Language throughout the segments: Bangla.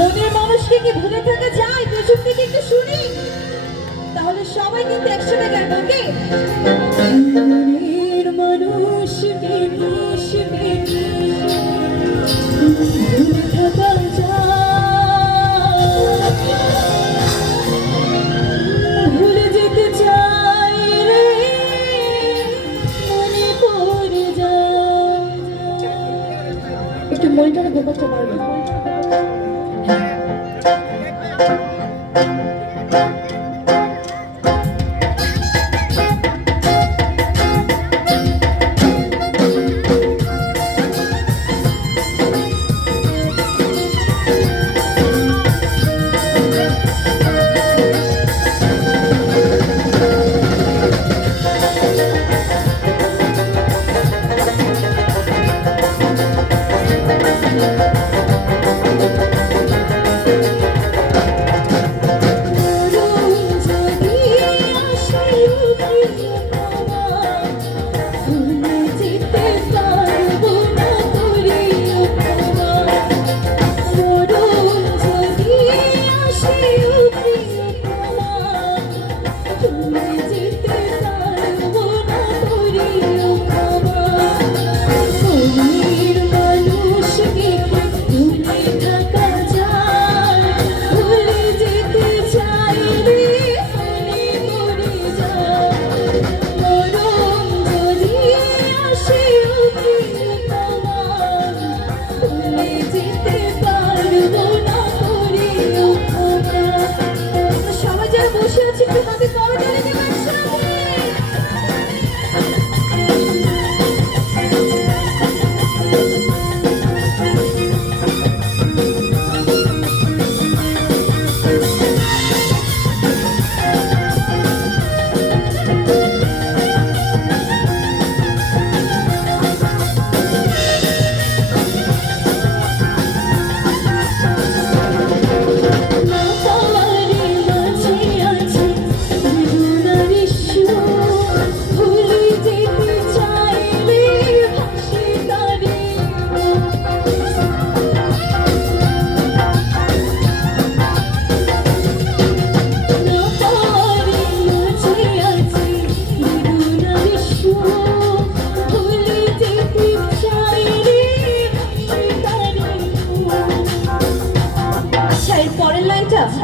মনের মানুষকে কি ভুলে থাকা যায়? পেছন থেকে একটু শুনি, তাহলে সবাই কিন্তু একসাথে গাইব। ওকে? মনের মানুষকে ভুলে থাকা যায়, ভুলে যেতে চাই রে, মনে পড়ে যায়। একটু মনিটরে ব্যাপারটা পারবে?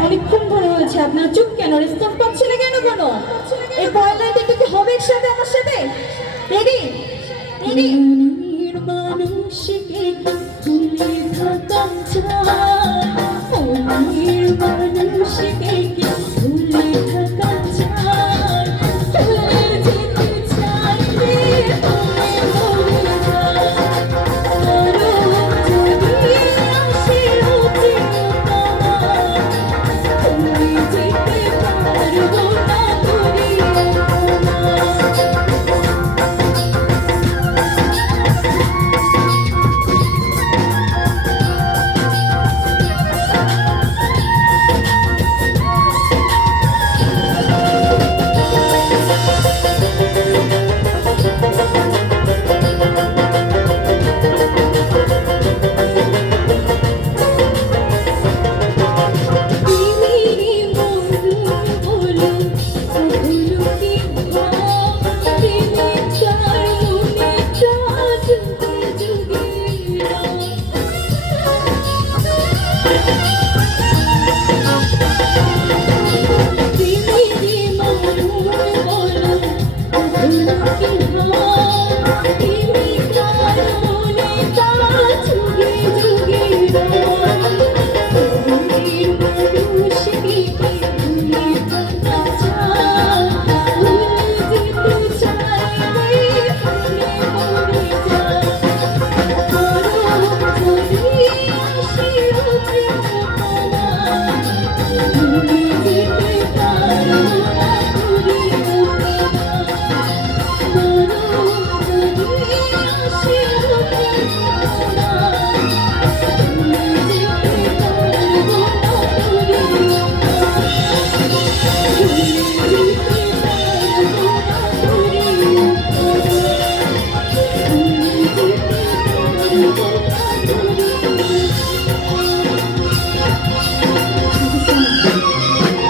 অনেকক্ষণ ধরে হয়েছে, আপনার চুপ কেন? রেসপন্স পাচ্ছে না কেন? এই পরের লাইনটা একটু কি হবে একসাথে আমার সাথে? Ready ready. মানুষকে ভুলে থাকা যায়, মনের মানুষকে ভুলে থাকা যায়, ভুলে যেতে চাই রে, মনে পড়ে যায়। আরো যদি আসে তুমি যেতে পারবো না তুমি। Give me